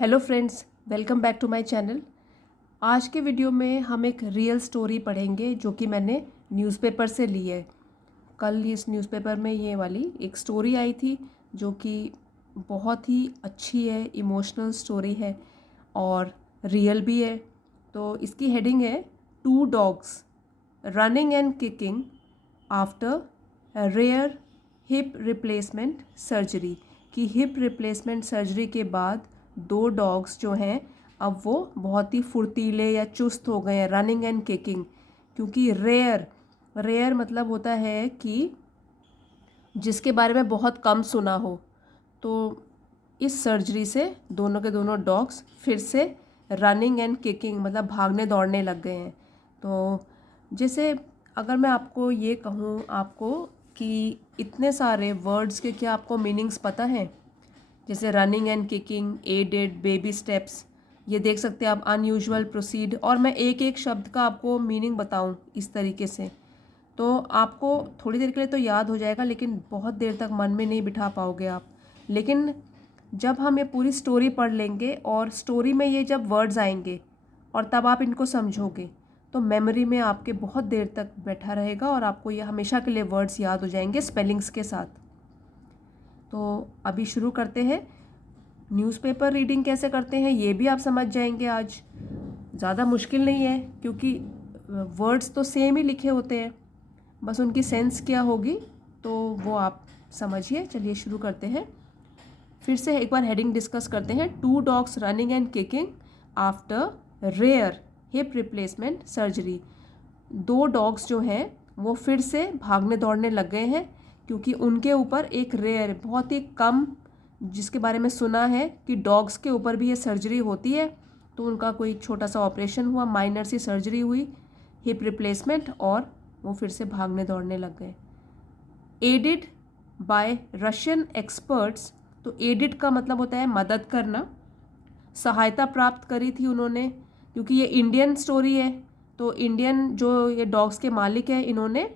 Hello friends, welcome back to my channel. आज के video में हम एक रियल स्टोरी पढ़ेंगे जो कि मैंने न्यूज़पेपर से ली है। कल इस न्यूज़पेपर में ये वाली एक स्टोरी आई थी जो कि बहुत ही अच्छी है, इमोशनल स्टोरी है और रियल भी है। तो इसकी हेडिंग है two dogs running and kicking after rare hip replacement surgery. कि हिप रिप्लेसमेंट सर्जरी के बाद दो डॉग्स जो हैं अब वो बहुत ही फुर्तीले या चुस्त हो गए हैं, रनिंग एंड किकिंग। क्योंकि रेयर मतलब होता है कि जिसके बारे में बहुत कम सुना हो। तो इस सर्जरी से दोनों के दोनों डॉग्स फिर से रनिंग एंड किकिंग मतलब भागने दौड़ने लग गए हैं। तो जैसे अगर मैं आपको ये कहूँ आपको कि इतने सारे वर्ड्स के क्या आपको मीनिंग्स पता है, जैसे running and kicking, aided, baby steps, ये देख सकते हैं आप, अनयूजुअल, प्रोसीड, और मैं एक एक शब्द का आपको मीनिंग बताऊं इस तरीके से तो आपको थोड़ी देर के लिए तो याद हो जाएगा, लेकिन बहुत देर तक मन में नहीं बिठा पाओगे आप। लेकिन जब हम ये पूरी स्टोरी पढ़ लेंगे और स्टोरी में ये जब वर्ड्स आएंगे और तब आप इनको समझोगे तो मेमोरी में आपके बहुत देर तक बैठा रहेगा और आपको ये हमेशा के लिए वर्ड्स याद हो जाएंगे स्पेलिंग्स के साथ। तो अभी शुरू करते हैं। न्यूज़पेपर रीडिंग कैसे करते हैं ये भी आप समझ जाएंगे आज। ज़्यादा मुश्किल नहीं है क्योंकि वर्ड्स तो सेम ही लिखे होते हैं, बस उनकी सेंस क्या होगी तो वो आप समझिए। चलिए शुरू करते हैं। फिर से एक बार हेडिंग डिस्कस करते हैं। Two dogs running and kicking after rare hip replacement surgery. दो डॉग्स जो हैं वो फिर से भागने दौड़ने लग गए हैं क्योंकि उनके ऊपर एक रेयर, बहुत ही कम, जिसके बारे में सुना है कि डॉग्स के ऊपर भी ये सर्जरी होती है, तो उनका कोई छोटा सा ऑपरेशन हुआ, माइनर सी सर्जरी हुई, हिप रिप्लेसमेंट, और वो फिर से भागने दौड़ने लग गए। एडिड बाय रशियन एक्सपर्ट्स, तो एडिड का मतलब होता है मदद करना, सहायता प्राप्त करी थी उन्होंने, क्योंकि ये इंडियन स्टोरी है तो इंडियन जो ये डॉग्स के मालिक हैं इन्होंने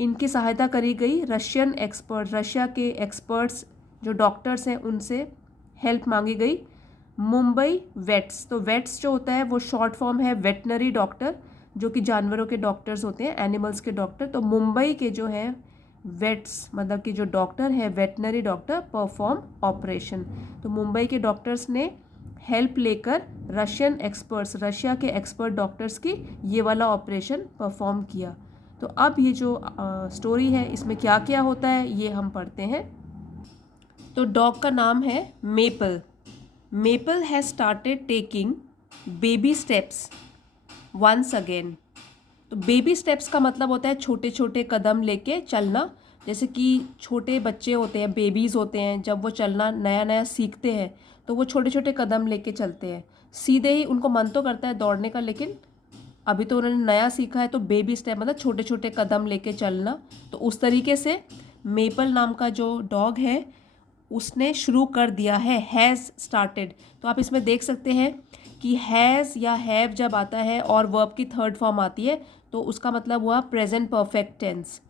इनकी सहायता करी गई। रशियन एक्सपर्ट, रशिया के एक्सपर्ट्स जो डॉक्टर्स हैं उनसे हेल्प मांगी गई। मुंबई वेट्स, तो वेट्स जो होता है वो शॉर्ट फॉर्म है वेटनरी डॉक्टर, जो कि जानवरों के डॉक्टर्स होते हैं, एनिमल्स के डॉक्टर। तो मुंबई के जो हैं वेट्स मतलब कि जो डॉक्टर है वेटनरी डॉक्टर परफॉर्म ऑपरेशन। तो मुंबई के डॉक्टर्स ने हेल्प लेकर रशियन एक्सपर्ट्स, रशिया के एक्सपर्ट डॉक्टर्स की ये वाला ऑपरेशन परफॉर्म किया। तो अब ये जो स्टोरी है इसमें क्या क्या होता है ये हम पढ़ते हैं। तो डॉग का नाम है Maple. Maple has started taking baby steps once again. तो बेबी स्टेप्स का मतलब होता है छोटे छोटे कदम लेके चलना। जैसे कि छोटे बच्चे होते हैं, बेबीज़ होते हैं, जब वो चलना नया नया सीखते हैं तो वो छोटे छोटे कदम लेके चलते हैं। सीधे ही उनको मन तो करता है दौड़ने का, लेकिन अभी तो उन्होंने नया सीखा है, तो बेबी स्टेप मतलब छोटे छोटे कदम लेके चलना। तो उस तरीके से मेपल नाम का जो डॉग है उसने शुरू कर दिया है, हैज़ स्टार्टेड। तो आप इसमें देख सकते हैं कि हैज़ या हैव जब आता है और वर्ब की थर्ड फॉर्म आती है तो उसका मतलब हुआ प्रेजेंट परफेक्ट टेंस।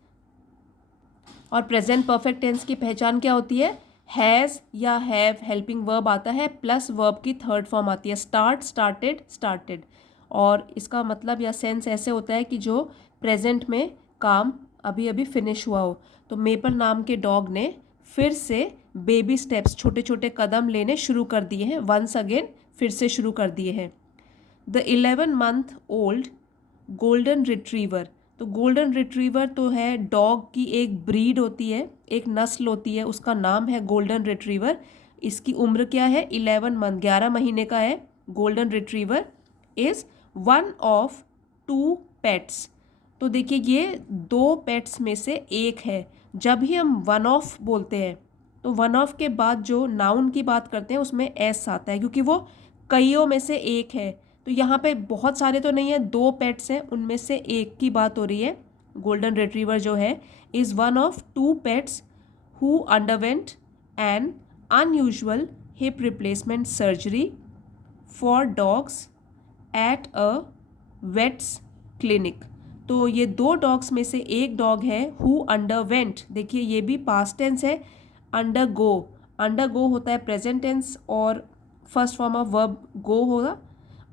और प्रेजेंट परफेक्ट टेंस की पहचान क्या होती है? हैज़ या हैव हेल्पिंग वर्ब आता है प्लस वर्ब की थर्ड फॉर्म आती है, स्टार्ट, स्टार्टेड, स्टार्टेड। और इसका मतलब या सेंस ऐसे होता है कि जो प्रेजेंट में काम अभी अभी फिनिश हुआ हो। तो मेपल नाम के डॉग ने फिर से बेबी स्टेप्स, छोटे छोटे कदम लेने शुरू कर दिए हैं, वंस अगेन फिर से शुरू कर दिए हैं। The 11 month old golden retriever, तो गोल्डन रिट्रीवर तो है डॉग की एक ब्रीड होती है, एक नस्ल होती है, उसका नाम है गोल्डन रिट्रीवर। इसकी उम्र क्या है? 11 month, 11 महीने का है। Golden retriever is one of two pets. तो देखिए ये दो पेट्स में से एक है। जब भी हम वन ऑफ बोलते हैं तो वन ऑफ के बाद जो नाउन की बात करते हैं उसमें एस आता है, क्योंकि वो कईयों में से एक है। तो यहाँ पे बहुत सारे तो नहीं है, दो पेट्स हैं, उनमें से एक की बात हो रही है। गोल्डन रिट्रीवर जो है is one of two pets who underwent an unusual hip replacement surgery for dogs at a vet's clinic. तो ये दो डॉग्स में से एक डॉग है हु अंडरवेंट, देखिए ये भी पास्ट टेंस है। अंडरगो, अंडरगो होता है प्रेजेंट टेंस और फर्स्ट फॉर्म ऑफ वर्ब गो होगा,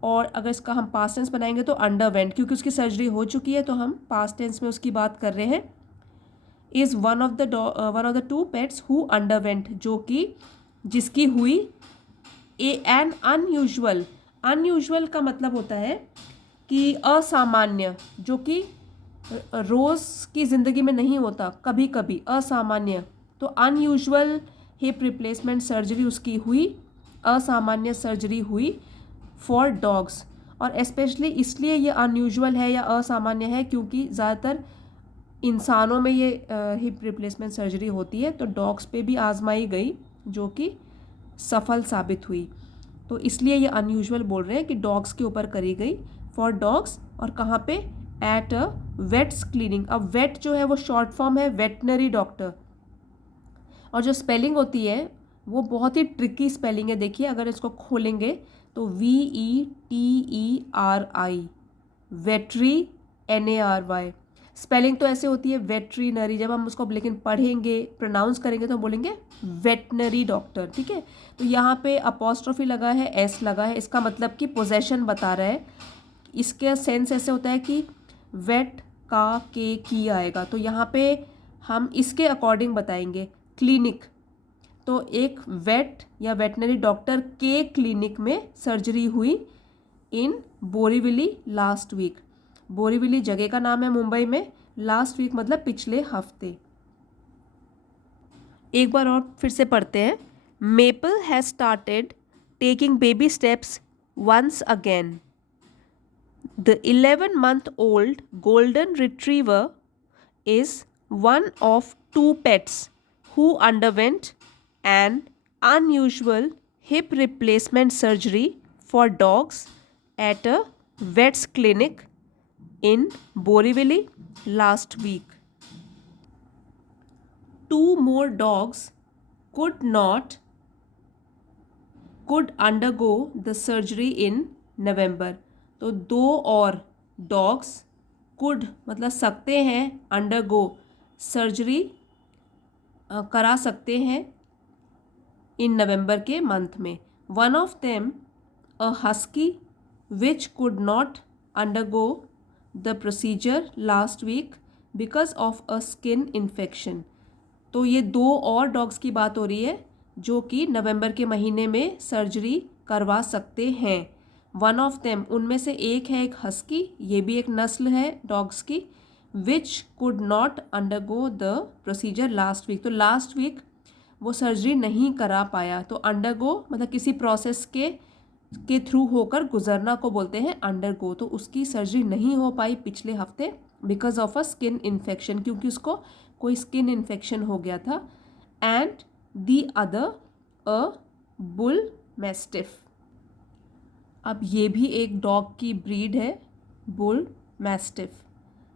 और अगर इसका हम पास्ट टेंस बनाएंगे तो अंडरवेंट, क्योंकि उसकी सर्जरी हो चुकी है तो हम पास्ट टेंस में उसकी बात कर रहे हैं। Is one of the two pets who underwent, जो कि जिसकी हुई एन अनयूजुअल। अनयूजुअल का मतलब होता है कि असामान्य, जो कि रोज़ की ज़िंदगी में नहीं होता, कभी कभी असामान्य। तो अनयूजुअल हिप रिप्लेसमेंट सर्जरी उसकी हुई, असामान्य सर्जरी हुई फॉर डॉग्स। और स्पेशली इसलिए ये अनयूजुअल है या असामान्य है क्योंकि ज़्यादातर इंसानों में ये हिप रिप्लेसमेंट सर्जरी होती है, तो डॉग्स पे भी आजमाई गई जो कि सफल साबित हुई। तो इसलिए ये अनयूजुअल बोल रहे हैं कि डॉग्स के ऊपर करी गई, फॉर डॉग्स। और कहाँ पे? At a vet's clinic. अब वेट जो है वो शॉर्ट फॉर्म है वेटनरी डॉक्टर, और जो स्पेलिंग होती है वो बहुत ही ट्रिकी स्पेलिंग है। देखिए अगर इसको खोलेंगे तो VETERI, वेटरी NARY। स्पेलिंग तो ऐसे होती है वेटरीनरी, जब हम उसको लेकिन पढ़ेंगे प्रोनाउंस करेंगे तो बोलेंगे वेटनरी डॉक्टर, ठीक है। तो यहाँ पे अपोस्ट्रोफी लगा है, S लगा है, इसका मतलब कि पोजेशन बता रहा है। इसका सेंस ऐसे होता है कि वेट का के की आएगा, तो यहाँ पे हम इसके अकॉर्डिंग बताएंगे। क्लिनिक, तो एक वेट या वेटनरी डॉक्टर के क्लिनिक में सर्जरी हुई इन बोरीवली लास्ट वीक। बोरीवली जगह का नाम है मुंबई में, लास्ट वीक मतलब पिछले हफ्ते। एक बार और फिर से पढ़ते हैं। Maple has started taking baby steps once again. The 11-month-old golden retriever is one of two pets who underwent an unusual hip replacement surgery for dogs at a vet's clinic in Borivali last week. Two more dogs could undergo the surgery in November. तो दो और dogs could मतलब सकते हैं, undergo surgery करा सकते हैं इन नवंबर के मंथ में। One of them a husky which could not undergo the procedure last week because of a skin infection. तो ये दो और डॉग्स की बात हो रही है जो कि नवंबर के महीने में सर्जरी करवा सकते हैं। वन ऑफ देम, उनमें से एक है एक हस्की, ये भी एक नस्ल है डॉग्स की, which could not undergo the procedure last week. तो लास्ट वीक वो सर्जरी नहीं करा पाया। तो अंडरगो मतलब किसी प्रोसेस के थ्रू होकर गुजरना को बोलते हैं अंडरगो। तो उसकी सर्जरी नहीं हो पाई पिछले हफ्ते because of a skin infection, क्योंकि उसको कोई स्किन इन्फेक्शन हो गया था। And the other a bull mastiff. अब ये भी एक डॉग की ब्रीड है, bull mastiff,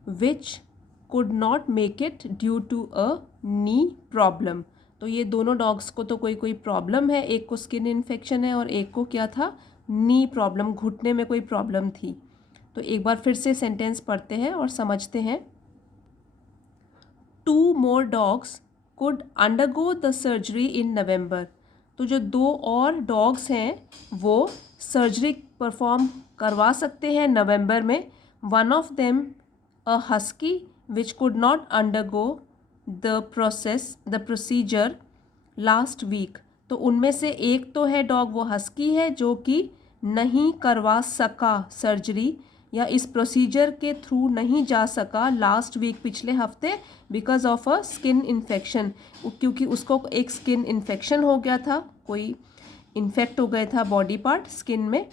which could not make it due to a knee problem. तो ये दोनों डॉग्स को तो कोई प्रॉब्लम है, एक को स्किन इन्फेक्शन है और एक को क्या था, नी प्रॉब्लम, घुटने में कोई प्रॉब्लम थी। तो एक बार फिर से सेंटेंस पढ़ते हैं और समझते हैं। Two more dogs could undergo the surgery in November. तो जो दो और डॉग्स हैं वो सर्जरी परफॉर्म करवा सकते हैं नवंबर में। One of them a husky which could not undergo the procedure last week. तो उनमें से एक तो है डॉग वो हस्की है जो कि नहीं करवा सका सर्जरी या इस प्रोसीजर के थ्रू नहीं जा सका लास्ट वीक पिछले हफ्ते because of a skin infection, क्योंकि उसको एक स्किन इन्फेक्शन हो गया था, कोई इन्फेक्ट हो गया था बॉडी पार्ट स्किन में।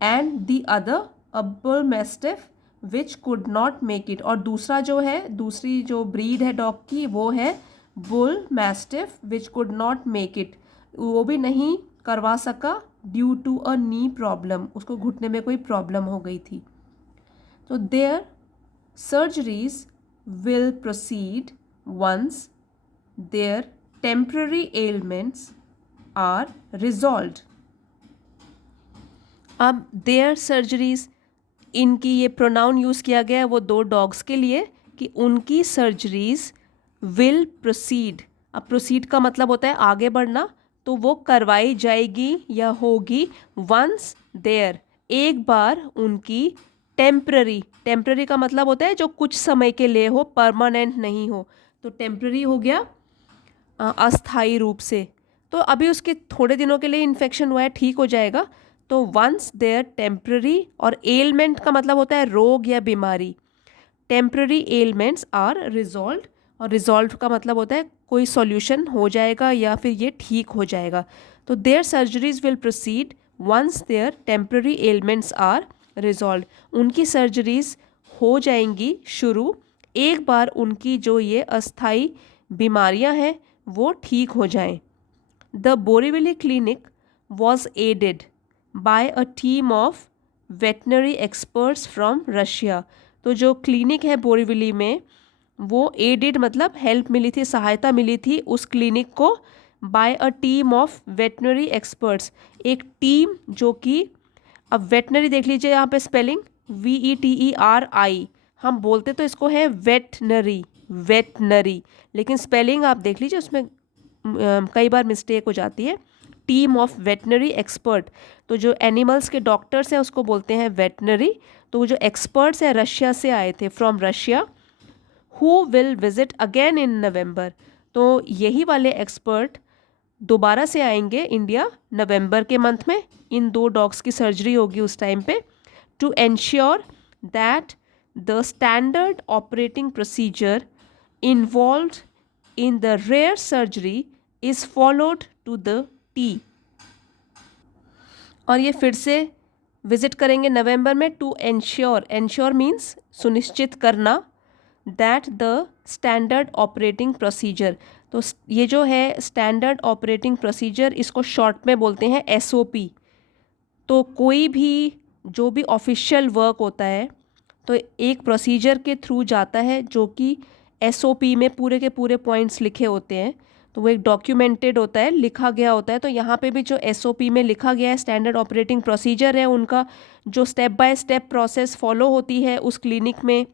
And the other a bull mastiff which could not make it. और दूसरा जो है, दूसरी जो ब्रीड है डॉग की वो है bull mastiff which could not make it, वो भी नहीं करवा सका due to a knee problem, उसको घुटने में कोई प्रॉब्लम हो गई थी। तो their surgeries will proceed once their temporary ailments are resolved. अब their surgeries, इनकी ये प्रोनाउन यूज़ किया गया है वो दो डॉग्स के लिए कि उनकी सर्जरीज will proceed। अब proceed का मतलब होता है आगे बढ़ना, तो वो करवाई जाएगी या होगी वंस देयर, एक बार उनकी टेम्पररी का मतलब होता है जो कुछ समय के लिए हो, परमानेंट नहीं हो, तो टेम्पररी हो गया अस्थाई रूप से। तो अभी उसके थोड़े दिनों के लिए इन्फेक्शन हुआ है, ठीक हो जाएगा। तो वंस देयर टेम्पररी, और एलमेंट का मतलब होता है रोग या बीमारी। टेम्पररी एलमेंट्स आर रिजॉल्व, और रिजॉल्व का मतलब होता है कोई सॉल्यूशन हो जाएगा या फिर ये ठीक हो जाएगा। तो their surgeries will proceed once their temporary ailments are resolve, उनकी सर्जरीज हो जाएंगी शुरू एक बार उनकी जो ये अस्थाई बीमारियां हैं वो ठीक हो जाएं। The Borivali clinic was aided by a team of veterinary experts from Russia. तो जो क्लिनिक है बोरीवली में, वो एडेड मतलब हेल्प मिली थी, सहायता मिली थी उस क्लिनिक को by a team of veterinary experts, एक टीम जो कि, अब वेटनरी देख लीजिए यहाँ पे स्पेलिंग VETERI, हम बोलते तो इसको है वेटनरी, लेकिन स्पेलिंग आप देख लीजिए उसमें कई बार मिस्टेक हो जाती है। टीम ऑफ वेटनरी एक्सपर्ट, तो जो एनिमल्स के डॉक्टर्स हैं उसको बोलते हैं वेटनरी, तो वो जो एक्सपर्ट्स हैं रशिया से आए थे, from Russia, who will visit again in November. तो यही वाले एक्सपर्ट दोबारा से आएंगे इंडिया नवंबर के मंथ में, इन 2 डॉग्स की सर्जरी होगी उस टाइम पे, to ensure that the standard operating procedure involved in the rare surgery is followed to the T. और ये फिर से विजिट करेंगे नवंबर में, टू एंश्योर मीन्स सुनिश्चित करना, that the standard operating procedure, तो ये जो है स्टैंडर्ड ऑपरेटिंग प्रोसीजर, इसको शॉर्ट में बोलते हैं SOP। तो कोई भी जो भी ऑफिशियल वर्क होता है तो एक प्रोसीजर के थ्रू जाता है, जो कि SOP में पूरे के पूरे पॉइंट्स लिखे होते हैं, तो वो एक डॉक्यूमेंटेड होता है, लिखा गया होता है। तो यहाँ पे भी जो SOP में लिखा गया है स्टैंडर्ड ऑपरेटिंग प्रोसीजर है, उनका जो step by step process follow होती है उस क्लिनिक में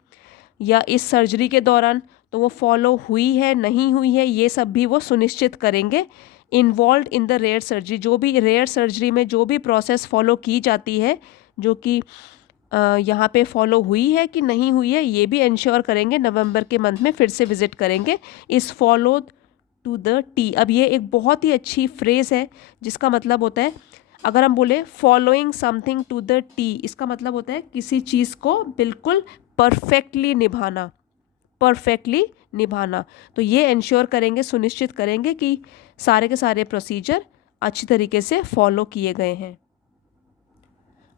या इस सर्जरी के दौरान, तो वो फॉलो हुई है नहीं हुई है ये सब भी वो सुनिश्चित करेंगे। Involve in the rare surgery, जो भी रेयर सर्जरी में जो भी प्रोसेस फॉलो की जाती है, जो कि यहाँ पे फॉलो हुई है कि नहीं हुई है, ये भी इंश्योर करेंगे। नवंबर के मंथ में फिर से विजिट करेंगे। इस फॉलो टू द टी, अब ये एक बहुत ही अच्छी फ्रेज़ है जिसका मतलब होता है, अगर हम बोले following something to the T, इसका मतलब होता है किसी चीज़ को बिल्कुल परफेक्टली निभाना। तो ये इंश्योर करेंगे, सुनिश्चित करेंगे कि सारे के सारे प्रोसीजर अच्छी तरीके से फॉलो किए गए हैं।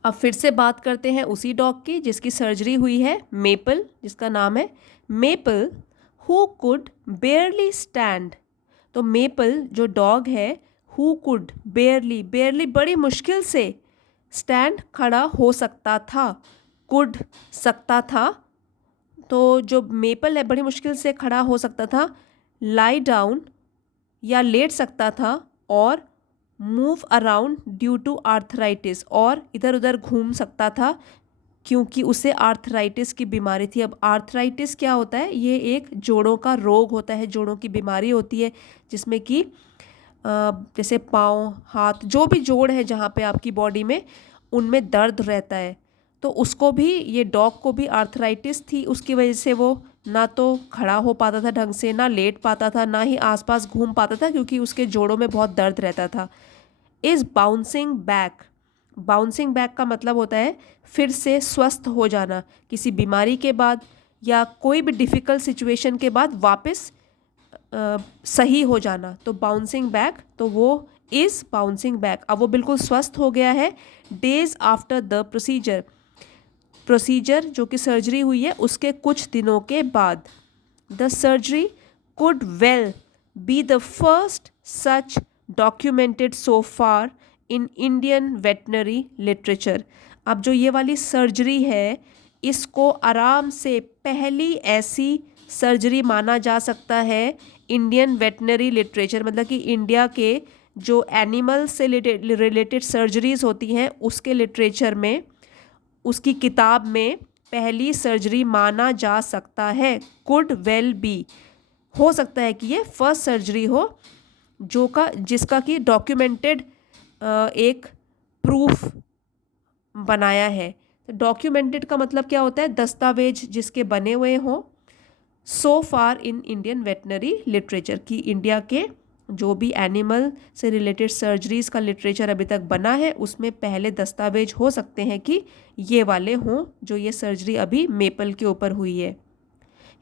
अब फिर से बात करते हैं उसी डॉग की जिसकी सर्जरी हुई है, मेपल, जिसका नाम है मेपल, हु कुड बेयरली स्टैंड। तो मेपल जो डॉग है, हु कुड बेयरली बड़ी मुश्किल से, स्टैंड खड़ा हो सकता था, कुड सकता था, तो जो मेपल है बड़ी मुश्किल से खड़ा हो सकता था, लाई डाउन या लेट सकता था, और move around due to arthritis, और इधर उधर घूम सकता था क्योंकि उसे आर्थराइटिस की बीमारी थी। अब आर्थराइटिस क्या होता है? ये एक जोड़ों का रोग होता है, जोड़ों की बीमारी होती है जिसमें कि जैसे पाँव, हाथ, जो भी जोड़ है जहाँ पे आपकी बॉडी में, उनमें दर्द रहता है। तो उसको भी, ये डॉग को भी आर्थराइटिस थी, उसकी वजह से वो ना तो खड़ा हो पाता था ढंग से, ना लेट पाता था, ना ही आसपास घूम पाता था क्योंकि उसके जोड़ों में बहुत दर्द रहता था। इज़ बाउंसिंग बैक का मतलब होता है फिर से स्वस्थ हो जाना, किसी बीमारी के बाद या कोई भी डिफ़िकल्ट सिचुएशन के बाद वापस सही हो जाना। तो बाउंसिंग बैक, तो वो इज़ बाउंसिंग बैक, अब वो बिल्कुल स्वस्थ हो गया है। डेज आफ्टर द प्रोसीजर जो कि सर्जरी हुई है उसके कुछ दिनों के बाद, the surgery could well be the first such documented so far in Indian veterinary literature. अब जो ये वाली सर्जरी है, इसको आराम से पहली ऐसी सर्जरी माना जा सकता है इंडियन वेटनरी लिटरेचर, मतलब कि इंडिया के जो एनिमल से रिलेटेड सर्जरीज होती हैं उसके लिटरेचर में, उसकी किताब में पहली सर्जरी माना जा सकता है। कुड वेल बी, हो सकता है कि ये फर्स्ट सर्जरी हो जिसका कि डॉक्यूमेंटेड एक प्रूफ बनाया है। तो डॉक्यूमेंटेड का मतलब क्या होता है? दस्तावेज जिसके बने हुए हों। सो फार इन इंडियन वेटनरी लिटरेचर, की इंडिया के जो भी एनिमल से रिलेटेड सर्जरीज का लिटरेचर अभी तक बना है उसमें पहले दस्तावेज हो सकते हैं कि ये वाले हों जो ये सर्जरी अभी मेपल के ऊपर हुई है।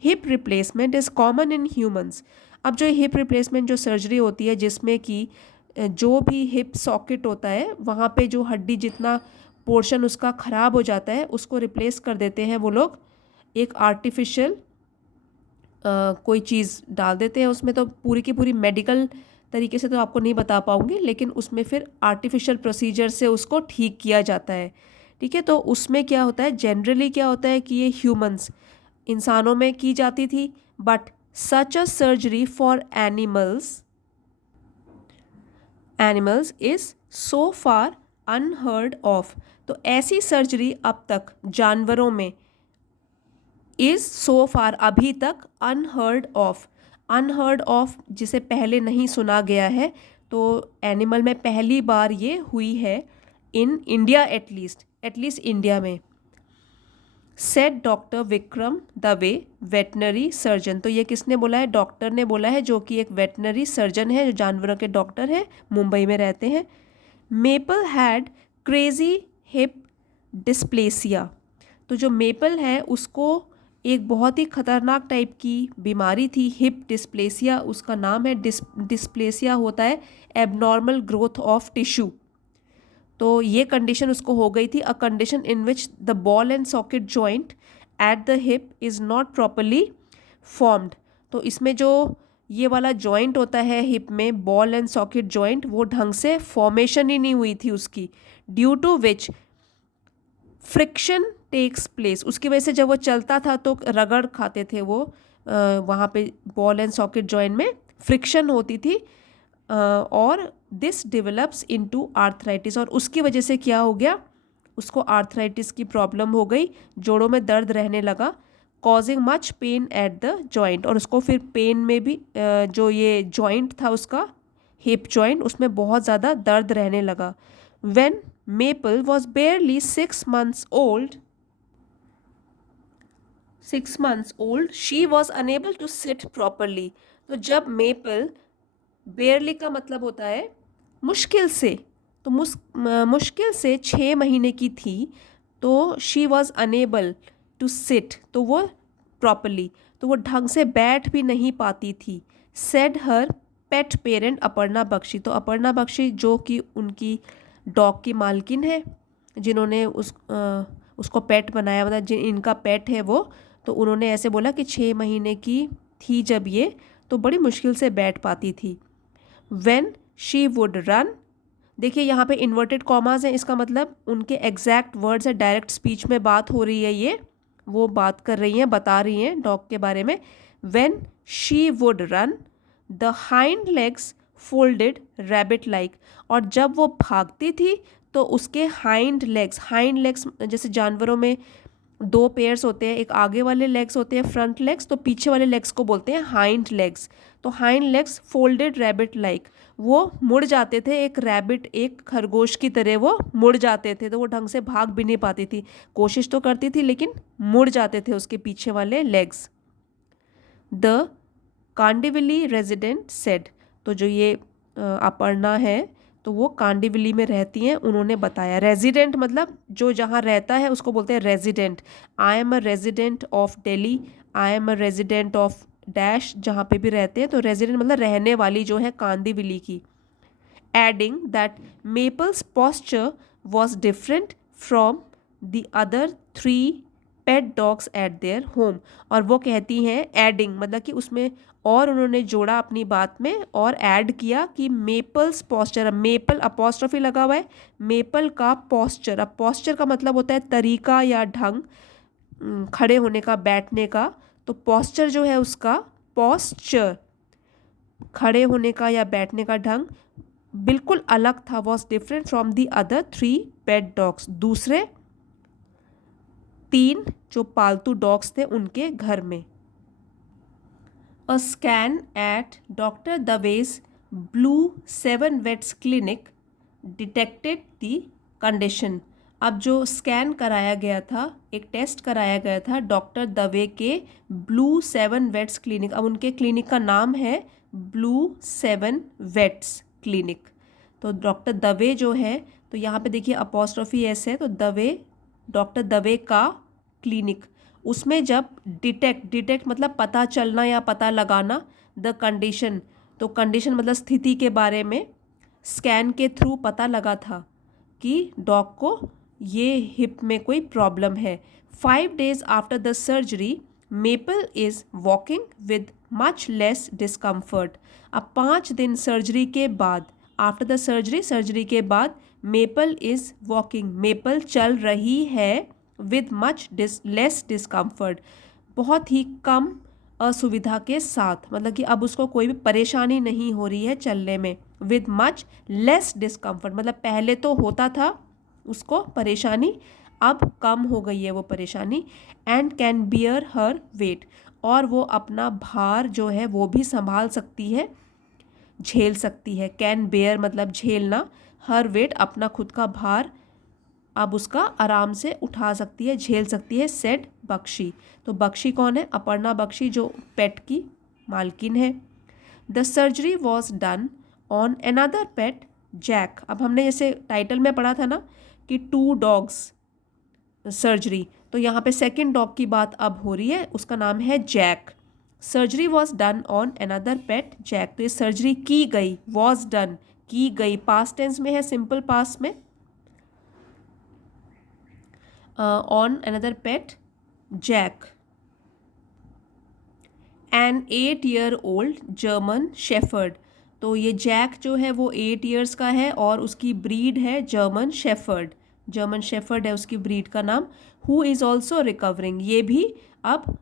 Hip replacement is common in humans. अब जो हिप रिप्लेसमेंट जो सर्जरी होती है जिसमें कि जो भी हिप सॉकेट होता है वहाँ पे जो हड्डी जितना पोर्शन उसका ख़राब हो जाता है उसको रिप्लेस कर देते हैं वो लोग। एक आर्टिफिशियल कोई चीज़ डाल देते हैं उसमें। तो पूरी की पूरी मेडिकल तरीके से तो आपको नहीं बता पाऊँगी, लेकिन उसमें फिर आर्टिफिशियल प्रोसीजर से उसको ठीक किया जाता है। ठीक है, तो उसमें क्या होता है, जनरली क्या होता है कि ये ह्यूमंस इंसानों में की जाती थी, but such a surgery for animals is so far unheard of. तो ऐसी सर्जरी अब तक जानवरों में इज़ सो फार अभी तक अनहर्ड ऑफ जिसे पहले नहीं सुना गया है। तो एनिमल में पहली बार ये हुई है इन इंडिया, एटलीस्ट इंडिया में। Said doctor Vikram Dave veterinary surgeon. तो ये किसने बोला है? डॉक्टर ने बोला है, जो कि एक वेटनरी सर्जन है, जो जानवरों के डॉक्टर हैं, मुंबई में रहते हैं। Maple had crazy hip dysplasia. तो जो मेपल है उसको एक बहुत ही खतरनाक टाइप की बीमारी थी, हिप डिस्प्लेसिया उसका नाम है। डिस्प्लेसिया होता है एबनॉर्मल ग्रोथ ऑफ टिश्यू। तो ये कंडीशन उसको हो गई थी। A condition in which the ball and socket joint at the hip is not properly formed. तो इसमें जो ये वाला जॉइंट होता है हिप में, बॉल एंड सॉकेट जॉइंट, वो ढंग से फॉर्मेशन ही नहीं हुई थी उसकी। Due to which friction takes place. उसकी वजह से जब वो चलता था तो रगड़ खाते थे वो, वहाँ पे बॉल एंड सॉकेट जॉइंट में फ्रिक्शन होती थी। और दिस डेवलप्स इनटू आर्थराइटिस। और उसकी वजह से क्या हो गया, उसको आर्थराइटिस की प्रॉब्लम हो गई, जोड़ों में दर्द रहने लगा। Causing much pain at the joint. और उसको फिर पेन में भी जो ये जॉइंट था उसका, हिप जॉइंट, उसमें बहुत ज़्यादा दर्द रहने लगा। When Maple was barely 6 months old she was unable to sit properly. तो जब मेपल, बेयरली का मतलब होता है मुश्किल से, तो मुश्किल से 6 महीने की थी, तो she was unable to sit, तो वो प्रॉपरली, तो वो ढंग से बैठ भी नहीं पाती थी। सेड हर पेट पेरेंट अपर्णा बख्शी। तो अपर्णा बख्शी जो कि उनकी डॉग की मालकिन है, जिन्होंने उसको पेट बनाया, मतलब जिन इनका पेट है वो, तो उन्होंने ऐसे बोला कि 6 महीने की थी जब ये, तो बड़ी मुश्किल से बैठ पाती थी। When she would run, देखिए यहाँ पे इन्वर्टेड कॉमास हैं, इसका मतलब उनके एग्जैक्ट वर्ड्स है, डायरेक्ट स्पीच में बात हो रही है, ये वो बात कर रही हैं, बता रही हैं डॉग के बारे में। When she would run, the hind legs folded rabbit like। और जब वो भागती थी तो उसके हाइंड लेग्स जैसे जानवरों में 2 पेयर्स होते हैं, एक आगे वाले लेग्स होते हैं फ्रंट लेग्स, तो पीछे वाले लेग्स को बोलते हैं हाइंड लेग्स। तो hind legs folded rabbit like, वो मुड़ जाते थे, एक रैबिट, एक खरगोश की तरह वो मुड़ जाते थे। तो वो ढंग से भाग भी नहीं पाती थी, कोशिश तो करती थी लेकिन मुड़ जाते थे उसके पीछे वाले legs. The Kandivali resident said. तो जो ये अपर्णा है तो वो कांडिवली में रहती हैं, उन्होंने बताया। रेजिडेंट मतलब जो जहाँ रहता है उसको बोलते हैं resident. I am a resident of Delhi, I am a resident of dash, जहाँ पे भी रहते हैं, तो रेजिडेंट मतलब रहने वाली जो है कांदिवली की। Adding that Maple's posture was different from the other 3 pet dogs at their home. और वो कहती हैं, एडिंग मतलब कि उसमें और उन्होंने जोड़ा अपनी बात में और ऐड किया कि मेपल्स पॉस्चर, मेपल अपॉस्ट्रोफी लगा हुआ है, मेपल का पॉस्चर। अब पॉस्चर का मतलब होता है तरीका या ढंग, खड़े होने का, बैठने का। तो पॉस्चर जो है उसका, पॉस्चर खड़े होने का या बैठने का ढंग बिल्कुल अलग था। Was different from the other 3 pet dogs, दूसरे 3 जो पालतू डॉग्स थे उनके घर में। A scan at doctor Dave's blue 7 vets clinic detected the condition. अब जो स्कैन कराया गया था, एक टेस्ट कराया गया था डॉक्टर दवे के ब्लू 7 वेट्स क्लिनिक। अब उनके क्लिनिक का नाम है ब्लू 7 वेट्स क्लिनिक। तो डॉक्टर दवे जो है, तो यहाँ पे देखिए अपॉस्ट्रोफी एस है, तो दवे, डॉक्टर दवे का क्लिनिक, उसमें जब डिटेक्ट मतलब पता चलना या पता लगाना, द कंडीशन, तो कंडीशन मतलब स्थिति के बारे में, स्कैन के थ्रू पता लगा था कि डॉग को ये हिप में कोई प्रॉब्लम है। 5 days after the surgery maple is walking with much less discomfort. अब 5 दिन सर्जरी के बाद, आफ्टर द सर्जरी के बाद मेपल इज़ वॉकिंग, मेपल चल रही है विद मच लेस डिस्कम्फर्ट, बहुत ही कम असुविधा के साथ, मतलब कि अब उसको कोई भी परेशानी नहीं हो रही है चलने में। विद मच लेस डिस्कम्फर्ट मतलब पहले तो होता था उसको परेशानी, अब कम हो गई है वो परेशानी। And can bear her weight, और वो अपना भार जो है वो भी संभाल सकती है, झेल सकती है। कैन बेयर मतलब झेलना, हर वेट अपना खुद का भार अब उसका आराम से उठा सकती है, झेल सकती है। सेड बख्शी, तो बख्शी कौन है? अपर्णा बख्शी, जो पेट की मालकिन है। The surgery was done on another pet Jack. अब हमने जैसे टाइटल में पढ़ा था ना कि 2 dogs सर्जरी, तो यहाँ पे सेकेंड डॉग की बात अब हो रही है, उसका नाम है Jack. Surgery was done on another pet Jack, तो ये सर्जरी की गई, वॉज डन की गई, पास्ट टेंस में है, सिंपल पास्ट में, on another pet Jack. An 8-year-old German shepherd, तो ये जैक जो है वो 8 years का है और उसकी ब्रीड है जर्मन शेफर्ड, जर्मन शेफर्ड है उसकी ब्रीड का नाम। हु इज़ ऑल्सो रिकवरिंग, ये भी अब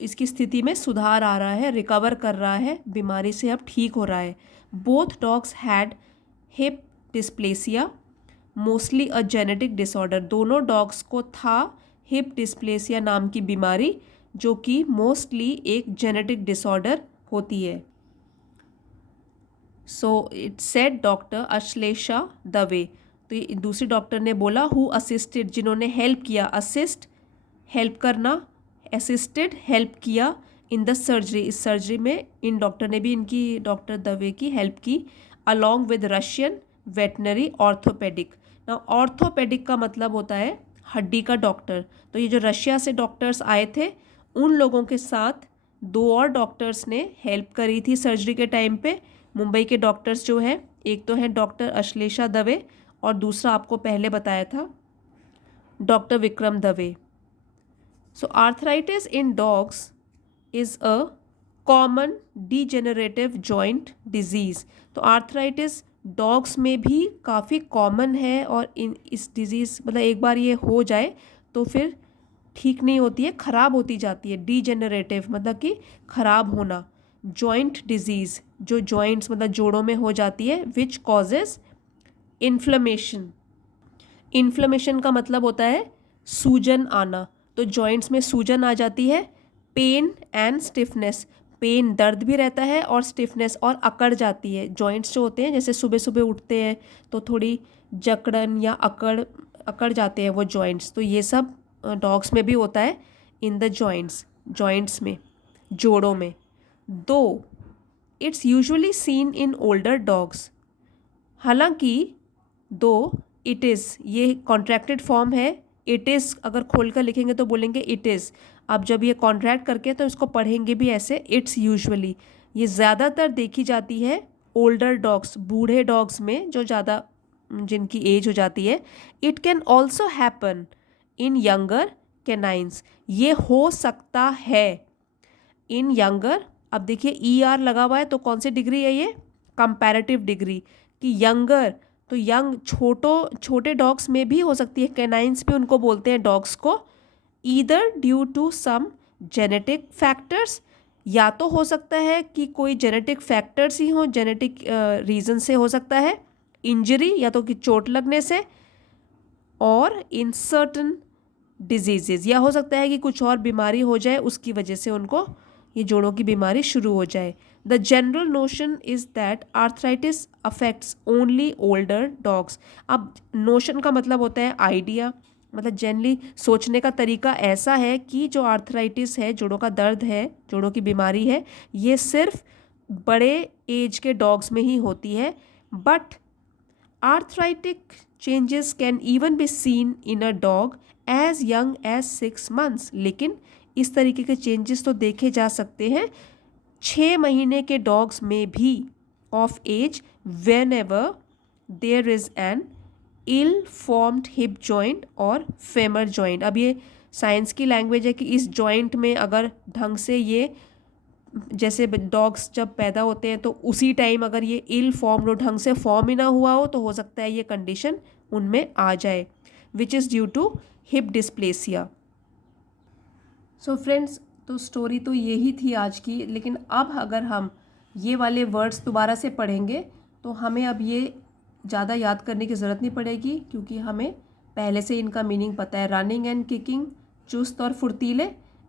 इसकी स्थिति में सुधार आ रहा है, रिकवर कर रहा है, बीमारी से अब ठीक हो रहा है। Both dogs had hip dysplasia mostly a genetic disorder, दोनों डॉग्स को था हिप डिस्प्लेसिया नाम की बीमारी, जो कि मोस्टली एक जेनेटिक डिसऑर्डर होती है। So it said doctor Ashlesha Dave, तो ये दूसरी डॉक्टर ने बोला हु असिस्टेड, जिन्होंने हेल्प किया, असिस्ट हेल्प करना, असिस्टेड हेल्प किया, इन द सर्जरी, इस सर्जरी में इन डॉक्टर ने भी इनकी, डॉक्टर दवे की हेल्प की, along with Russian veterinary orthopaedic. ना ऑर्थोपेडिक का मतलब होता है हड्डी का डॉक्टर, तो ये जो रशिया से डॉक्टर्स आए थे उन लोगों के साथ 2 और डॉक्टर्स ने हेल्प करी थी सर्जरी के टाइम पे। मुंबई के डॉक्टर्स जो है, एक तो है डॉक्टर अश्लेषा दवे और दूसरा आपको पहले बताया था doctor Vikram Dave. So arthritis in dogs is a common degenerative joint disease, तो आर्थराइटिस डॉग्स में भी काफ़ी कॉमन है और इस डिजीज़ मतलब एक बार ये हो जाए तो फिर ठीक नहीं होती है, ख़राब होती जाती है। डिजेनरेटिव मतलब कि ख़राब होना। जॉइंट डिजीज़, जो जॉइंट्स मतलब जोड़ों में हो जाती है। विच कॉजेज़ इन्फ्लेमेशन, इन्फ्लेमेशन का मतलब होता है सूजन आना, तो जॉइंट्स में सूजन आ जाती है। पेन एंड स्टिफनेस, पेन दर्द भी रहता है और स्टिफनेस और अकड़ जाती है। जॉइंट्स जो होते हैं जैसे सुबह सुबह उठते हैं तो थोड़ी जकड़न या अकड़ जाते हैं वो जॉइंट्स, तो ये सब डॉग्स में भी होता है इन द जॉइंट्स में, जोड़ों में। दो it's usually seen in older dogs, हालांकि दो इट इज़, ये कॉन्ट्रैक्टेड फॉर्म है। इट इज़ अगर खोल कर लिखेंगे तो बोलेंगे इट इज़, अब जब ये कॉन्ट्रैक्ट करके तो इसको पढ़ेंगे भी ऐसे, इट्स यूजुअली, ये ज़्यादातर देखी जाती है ओल्डर डॉग्स, बूढ़े डॉग्स में जो ज़्यादा जिनकी एज हो जाती है। It can also happen in younger canines, ये हो सकता है इन यंगर। अब देखिए ER लगा हुआ है तो कौन सी डिग्री है ये? कंपैरेटिव डिग्री, कि यंगर तो यंग छोटे डॉग्स में भी हो सकती है, कैनाइंस भी उनको बोलते हैं डॉग्स को। Either due to some genetic factors, या तो हो सकता है कि कोई जेनेटिक फैक्टर्स ही हों, जेनेटिक रीज़न से हो सकता है। इंजरी, या तो कि चोट लगने से, और इन सर्टन डिजीज़ेज़, या हो सकता है कि कुछ और बीमारी हो जाए उसकी वजह से उनको ये जोड़ों की बीमारी शुरू हो जाए। The general notion is that arthritis affects only older dogs. अब नोशन का मतलब होता है आइडिया, मतलब जनरली सोचने का तरीका ऐसा है कि जो आर्थराइटिस है, जोड़ों का दर्द है, जोड़ों की बीमारी है, ये सिर्फ बड़े एज के डॉग्स में ही होती है। But arthritic changes can even be seen in a dog as young as 6 months। लेकिन इस तरीके के चेंजेस तो देखे जा सकते हैं 6 महीने के डॉग्स में भी of age, whenever there is an ill formed hip joint और फेमर जॉइंट। अब ये साइंस की लैंग्वेज है कि इस जॉइंट में अगर ढंग से ये, जैसे डॉग्स जब पैदा होते हैं तो उसी टाइम अगर ये इल फॉर्म्ड हो, ढंग से फॉर्म ही ना हुआ हो, तो हो सकता है ये कंडीशन उनमें आ जाए, which is due to hip dysplasia. So friends, तो स्टोरी तो यही थी आज की, लेकिन अब अगर हम ये वाले वर्ड्स दोबारा से पढ़ेंगे तो हमें अब ये ज़्यादा याद करने की ज़रूरत नहीं पड़ेगी, क्योंकि हमें पहले से इनका मीनिंग पता है। रनिंग एंड किकिंग, चुस्त और फुर्तीले।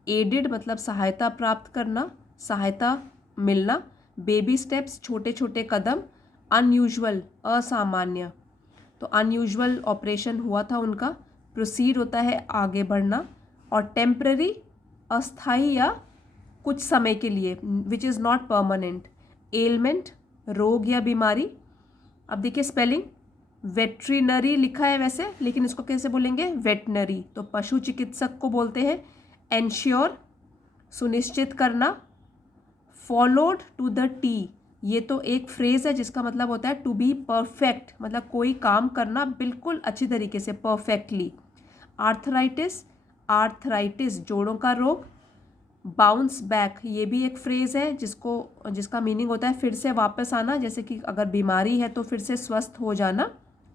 एडेड मतलब सहायता प्राप्त करना, सहायता मिलना। बेबी स्टेप्स, छोटे छोटे कदम। अनयूजुअल, असामान्य, तो अनयूजुअल ऑपरेशन हुआ था उनका। प्रोसीड होता है आगे बढ़ना। और टेम्पररी, अस्थाई या कुछ समय के लिए, which is not permanent. Ailment, रोग या बीमारी। अब देखिए स्पेलिंग, वेटरिनरी लिखा है वैसे, लेकिन इसको कैसे बोलेंगे, वेटनरी, तो पशु चिकित्सक को बोलते हैं। एंश्योर, सुनिश्चित करना। फॉलोड टू द टी, ये तो एक फ्रेज है जिसका मतलब होता है टू बी परफेक्ट, मतलब कोई काम करना बिल्कुल अच्छी तरीके से, परफेक्टली। आर्थराइटिस, आर्थराइटिस जोड़ों का रोग। बाउंस बैक, ये भी एक फ्रेज है जिसका मीनिंग होता है फिर से वापस आना, जैसे कि अगर बीमारी है तो फिर से स्वस्थ हो जाना,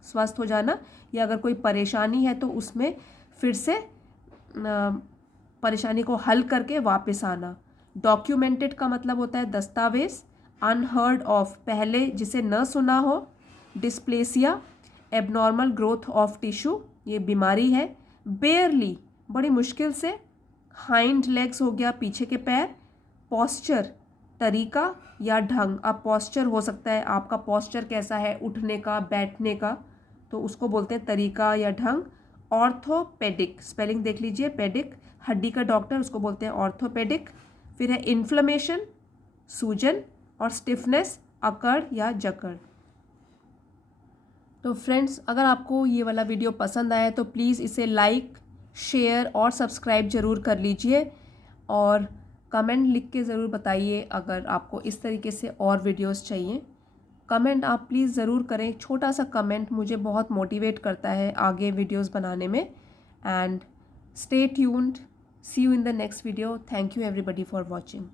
स्वस्थ हो जाना, या अगर कोई परेशानी है तो उसमें फिर से परेशानी को हल करके वापस आना। डॉक्यूमेंटेड का मतलब होता है दस्तावेज। अनहर्ड ऑफ, पहले जिसे न सुना हो। Dysplasia, abnormal growth of tissue, ये बीमारी है। बेयरली, बड़ी मुश्किल से। हाइंड लेग्स हो गया, पीछे के पैर। पॉस्चर, तरीका या ढंग। अब पॉस्चर हो सकता है आपका पॉस्चर कैसा है, उठने का, बैठने का, तो उसको बोलते हैं तरीका या ढंग। ऑर्थोपेडिक, स्पेलिंग देख लीजिए, पेडिक हड्डी का डॉक्टर, उसको बोलते हैं ऑर्थोपेडिक। फिर है इन्फ्लेमेशन, सूजन। और स्टिफनेस, अकड़ या जकड़। तो फ्रेंड्स, अगर आपको ये वाला वीडियो पसंद आया तो प्लीज़ इसे लाइक, शेयर और सब्सक्राइब ज़रूर कर लीजिए, और कमेंट लिख के ज़रूर बताइए अगर आपको इस तरीके से और वीडियोस चाहिए। कमेंट आप प्लीज़ ज़रूर करें, छोटा सा कमेंट मुझे बहुत मोटिवेट करता है आगे वीडियोस बनाने में। And stay tuned, see you in the next video. Thank you everybody for watching.